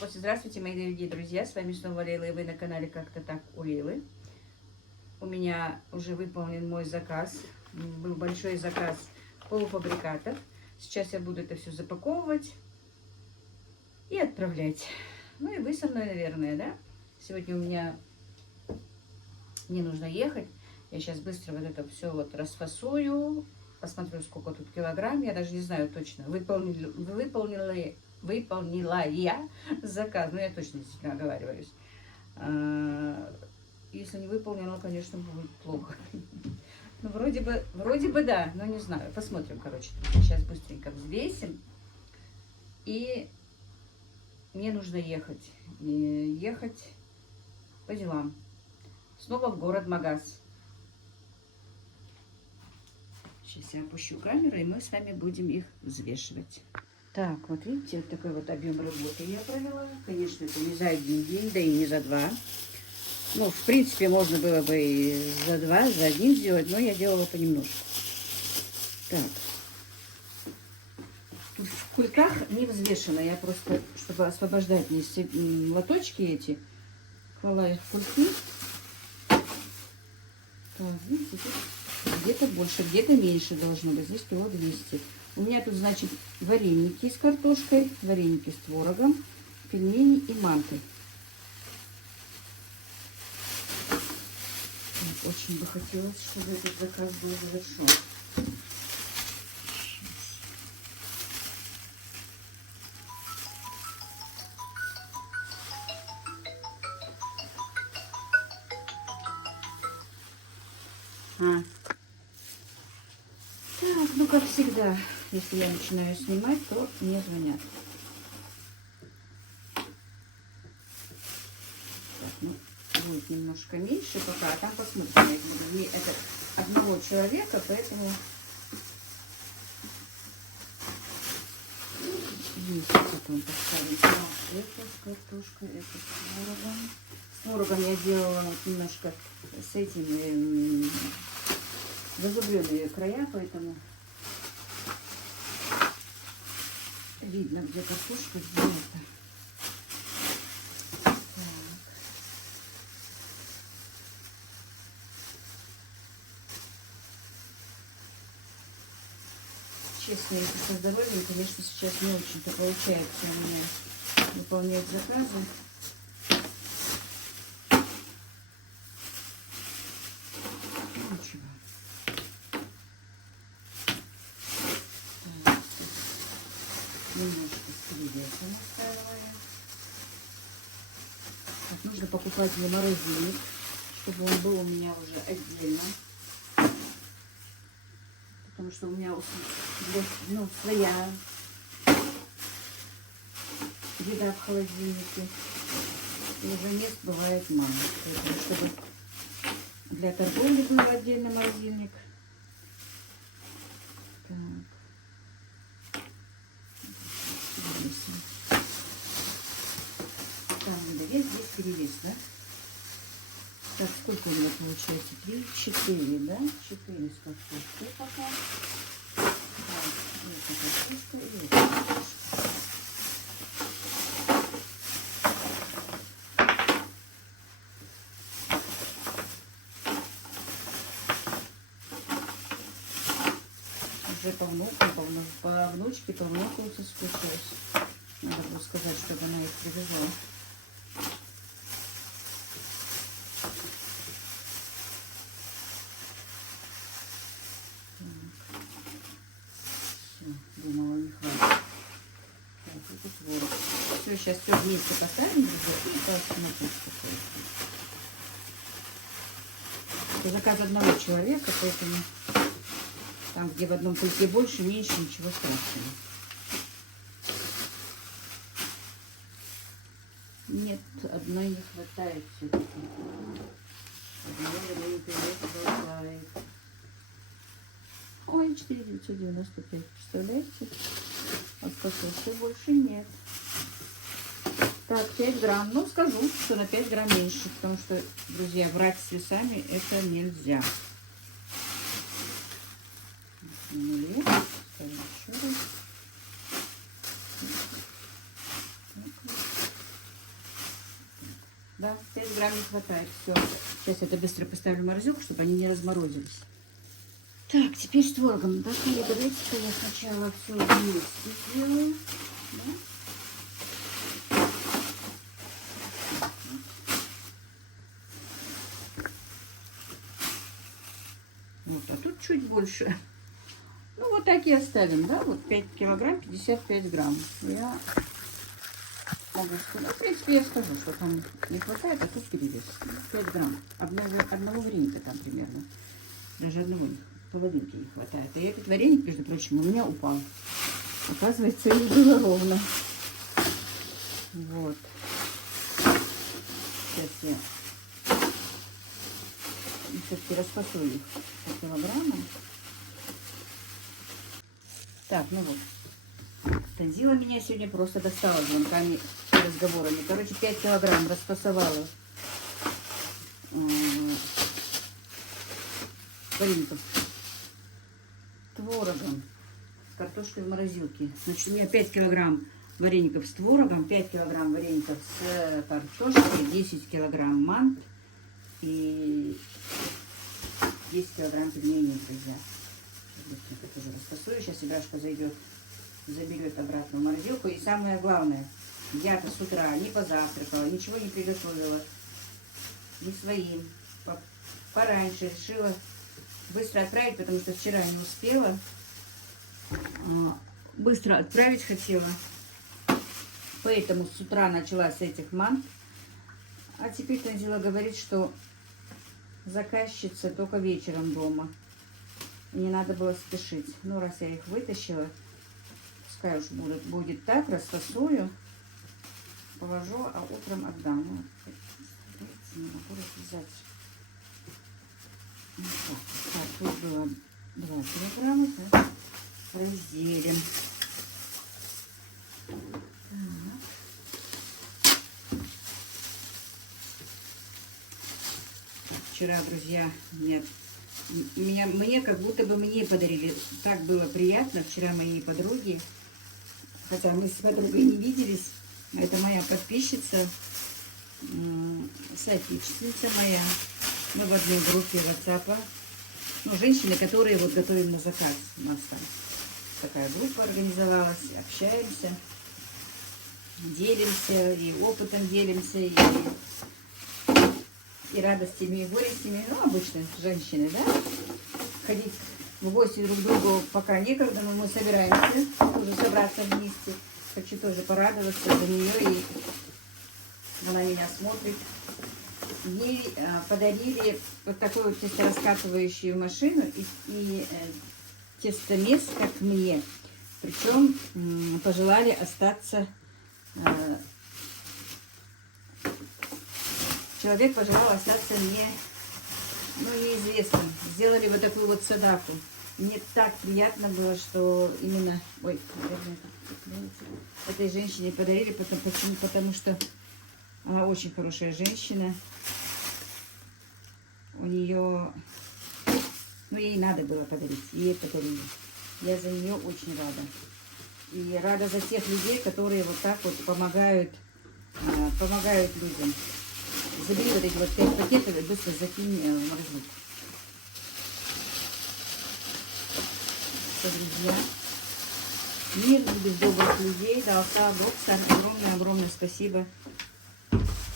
Здравствуйте, мои дорогие друзья, с вами снова Лейла, и вы на канале Как-то так у Лейлы. У меня уже выполнен мой заказ, был большой заказ полуфабрикатов. Сейчас я буду это все запаковывать и отправлять. Ну и вы со мной, наверное, да? Сегодня мне нужно ехать, я сейчас быстро вот это все вот расфасую, посмотрю, сколько тут килограмм, я даже не знаю точно, выполнила я заказ, но я точно действительно оговариваюсь. Если не выполнила, конечно, будет плохо. Ну, вроде бы да, но не знаю. Посмотрим, короче. Сейчас быстренько взвесим. И мне нужно ехать. Ехать по делам. Снова в город Магаз. Сейчас я опущу камеру, и мы с вами будем их взвешивать. Так, вот видите, вот такой вот объем работы я провела. Конечно, это не за один день, да и не за два. Ну, в принципе, можно было бы и за два, за один сделать, но я делала понемножку. Так. Тут в кульках не взвешено. Я просто, чтобы освобождать мне лоточки эти, клала их в кульки. Так, видите, тут где-то больше, где-то меньше должно быть. Здесь кило 200. У меня тут, значит, вареники с картошкой, вареники с творогом, пельмени и манты. Очень бы хотелось, чтобы этот заказ был завершен. Так, ну как всегда, если я начинаю снимать, то мне звонят. Так, ну, будет немножко меньше пока, а там посмотрим. Это одного человека, поэтому здесь потом поставим. Это с картошкой, это с творогом. С творогом я делала вот немножко с этими зазубренные края, поэтому видно, где картошка, где это. Честно, если со здоровьем, конечно, сейчас не очень-то получается у меня выполнять заказы. Ничего. Так, немножко с креветками настаиваю. Так, нужно покупать мне морозильник, чтобы он был у меня уже отдельно. Потому что у меня своя еда в холодильнике. И уже мест бывает мало. Поэтому, чтобы для торговли был отдельный морозильник. Так. Там надо вес, здесь перевес, да? Так, сколько у меня получается? 3, 4, да? 4 с картошкой пока. Так, это картошка и это картошка. Уже по внучке, по внуку соскучилась. Надо было сказать, чтобы она их привезла. Думала, не хватит. Так, это творог. Все, сейчас все вместе поставим, друзья, и посмотрим, какой. Это заказ одного человека, поэтому там, где в одном кульке больше, меньше, ничего страшного. Нет, одной не хватает все-таки. Одной не хватает. Ой, 4,995, представляете? Вот картошки больше нет. Так, 5 грамм. Ну, скажу, что на 5 грамм меньше, потому что, друзья, врать с весами это нельзя. Да, 5 грамм не хватает. Все. Сейчас это быстро поставлю в морозилку, чтобы они не разморозились. Так, теперь с творогом. Так, давайте-ка я сначала все вместе сделаю. Да? Вот, а тут чуть больше. Ну, вот так и оставим, да? Вот 5 килограмм, 55 грамм. Я могу сказать, ну, в принципе, я скажу, что там не хватает, а тут перевес. 5 грамм. Одного вареника там примерно. Даже одного, половинки не хватает. И этот вареник, между прочим, у меня упал. Оказывается, и было ровно. Вот. Сейчас я все-таки распасую их по килограммам. Так, ну вот. Танзила меня сегодня просто достала звонками и разговорами. Короче, 5 килограмм распасовала вареников творогом с картошкой в морозилке. Значит, у меня 5 килограмм вареников с творогом, 5 килограмм вареников с картошкой, 10 килограмм мант и 10 килограмм пельменей, друзья. Я тоже распасую. Сейчас Ибрашка зайдет, заберет обратно в морозилку. И самое главное, я-то с утра не позавтракала, ничего не приготовила, не своим. Пораньше решила быстро отправить, потому что вчера не успела. Быстро отправить хотела. Поэтому с утра начала с этих мант. А теперь Танзила говорит, что заказчица только вечером дома. И не надо было спешить. Ну, раз я их вытащила, пускай уж будет так, расфасую, положу, а утром отдам. Ну, не могу развязать. Вот так, тут было 2 килограмма. Так, разделим. Вчера, друзья, мне как будто бы мне подарили. Так было приятно. Вчера моей подруги, хотя мы с подругой не виделись, это моя подписчица, соотечественница моя. Мы в одной группе WhatsApp. Ну, женщины, которые вот готовим на заказ. У нас там такая группа организовалась. Общаемся, делимся, и опытом делимся, и радостями, и горестями. Ну, обычно женщины, да? Ходить в гости друг к другу пока некогда, но мы собираемся уже собраться вместе. Хочу тоже порадоваться за нее, и она меня смотрит. Ей подарили вот такую вот тесто-раскатывающую машину и тестомес, как мне. Причем пожелали остаться... Человек пожелал остаться неизвестным. Сделали вот такую вот садаку. Мне так приятно было, что именно... Ой, наверное, этой женщине подарили. Почему? Потому что она очень хорошая женщина. У нее... Ну, ей надо было подарить. Ей подарили. Я за нее очень рада. И рада за тех людей, которые вот так вот помогают людям. Забери вот эти вот 5 пакетов и быстро закинь в морозилку. Что, друзья, мир любит добрых людей, дал Бог. Огромное спасибо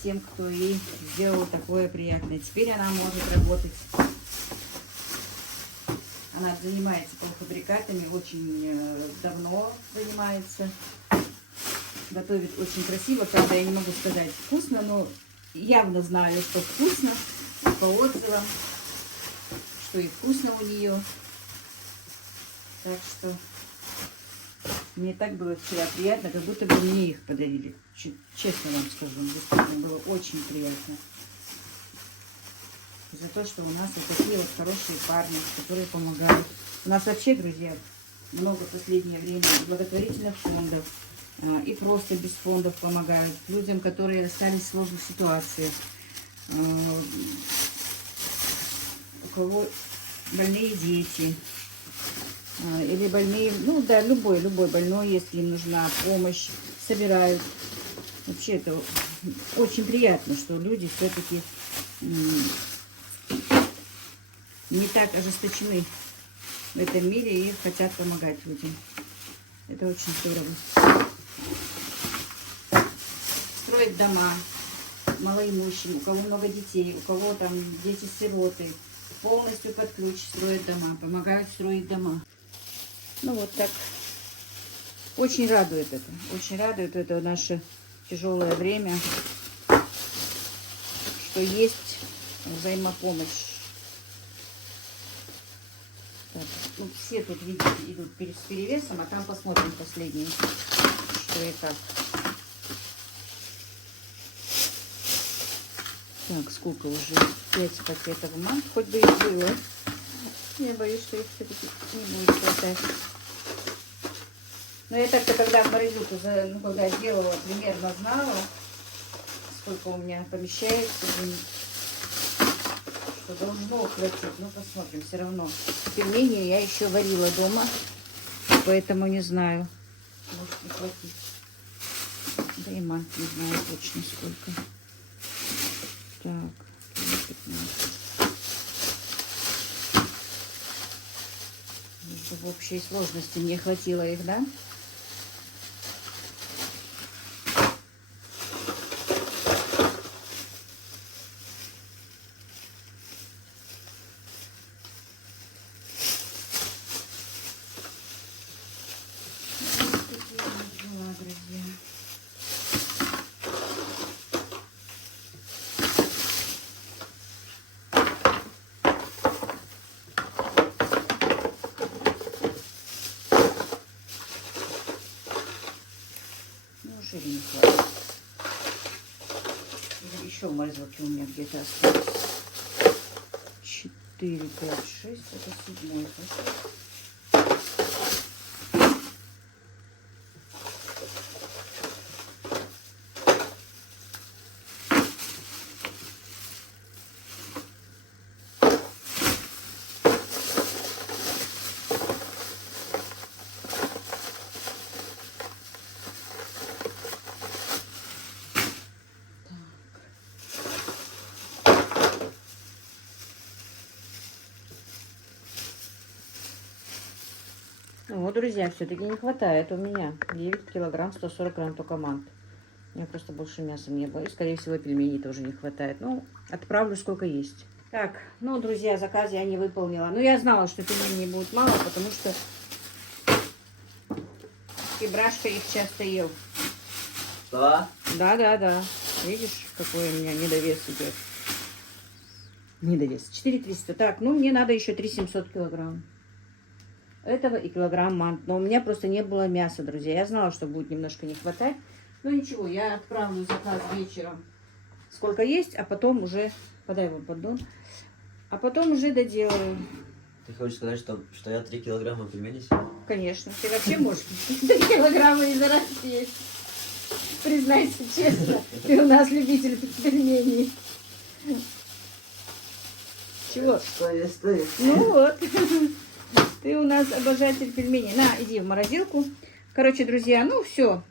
всем, кто ей сделал такое приятное. Теперь она может работать. Она занимается полуфабрикатами, очень давно занимается. Готовит очень красиво. Правда, я не могу сказать вкусно, но явно знаю, что вкусно по отзывам, что и вкусно у нее. Так что мне так было вчера приятно, как будто бы мне их подарили. Честно вам скажу, действительно было очень приятно. За то, что у нас вот такие вот хорошие парни, которые помогают. У нас вообще, друзья, много в последнее время благотворительных фондов. И просто без фондов помогают людям, которые остались в сложных ситуациях. У кого больные дети. Или больные, ну да, любой больной, если им нужна помощь, собирают Вообще это очень приятно, что люди все-таки не так ожесточены в этом мире и хотят помогать людям. Это очень здорово. Строить дома малоимущим, у кого много детей, у кого там дети-сироты, полностью под ключ строят дома, помогают строить дома. Ну вот так. Очень радует это. Очень радует это наше тяжелое время, что есть взаимопомощь. Так, ну, все тут, видите, идут с перевесом, а там посмотрим последние, что и как. Так, сколько уже? 5 пакетов мант, хоть бы их было. Я боюсь, что их все-таки не будет хватать. Но я так-то, когда в морозилку, ну, когда делала, примерно знала, сколько у меня помещается, что должно хватить. Ну, посмотрим, все равно. Пельмени я еще варила дома, поэтому не знаю, может не хватить. Да и мант не знаю точно сколько. Так, 15. В общей сложности мне хватило их, да? Неужели не хватит? Еще в морозилке у меня где-то осталось 4, 5, 6. Это 7. Ну, друзья, все-таки не хватает у меня. 9 килограмм 140 грамм только мант. У меня просто больше мяса не было. И, скорее всего, пельменей тоже не хватает. Ну, отправлю сколько есть. Так, ну, друзья, заказ я не выполнила. Но я знала, что пельменей будет мало, потому что Ибрашка их часто ел. Что? Да. Видишь, какой у меня недовес идет. Недовес. 4300. Так, ну, мне надо еще 3700 килограмм. Этого и килограмм мант. Но у меня просто не было мяса, друзья. Я знала, что будет немножко не хватать. Но ничего, я отправлю заказ вечером. Сколько есть, а потом уже... Подай его поддон. А потом уже доделаю. Ты хочешь сказать, что я 3 килограмма пельменей съел? Конечно. Ты вообще можешь 3 килограмма и за раз съесть. Признайся честно. Ты у нас любитель пельменей. Чего? Что есть, то есть. Ну вот. Ты у нас обожатель пельменей. На, иди в морозилку. Короче, друзья, ну все.